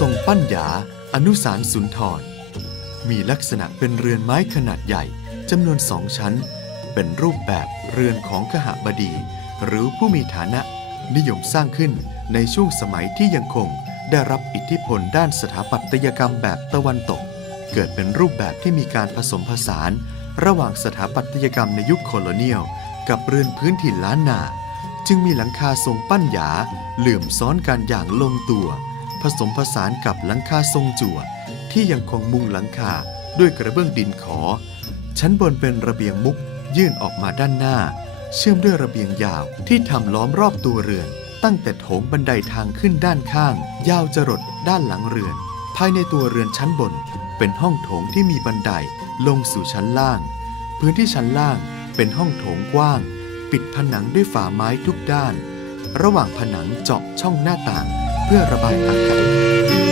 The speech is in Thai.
ทรงปั้นหยาอนุสารสุนทรมีลักษณะเป็นเรือนไม้ขนาดใหญ่จำนวน2 ชั้นเป็นรูปแบบเรือนของคหบดีหรือผู้มีฐานะนิยมสร้างขึ้นในช่วงสมัยที่ยังคงได้รับอิทธิพลด้านสถาปัตยกรรมแบบตะวันตกเกิดเป็นรูปแบบที่มีการผสมผสานระหว่างสถาปัตยกรรมในยุคโคโลเนียลกับเรือนพื้นถิ่นล้านนาจึงมีหลังคาทรงปั้นหยาเหลื่อมซ้อนกันอย่างลงตัวผสมผสานกับหลังคาทรงจั่วที่ยังคงมุงหลังคาด้วยกระเบื้องดินขอชั้นบนเป็นระเบียงมุกยื่นออกมาด้านหน้าเชื่อมด้วยระเบียงยาวที่ทำล้อมรอบตัวเรือนตั้งแต่โถงบันไดทางขึ้นด้านข้างยาวจรดด้านหลังเรือนภายในตัวเรือนชั้นบนเป็นห้องโถงที่มีบันไดลงสู่ชั้นล่างพื้นที่ชั้นล่างเป็นห้องโถงกว้างปิดผนังด้วยฝาไม้ทุกด้านระหว่างผนังเจาะช่องหน้าต่างเพื่อระบายอากาศ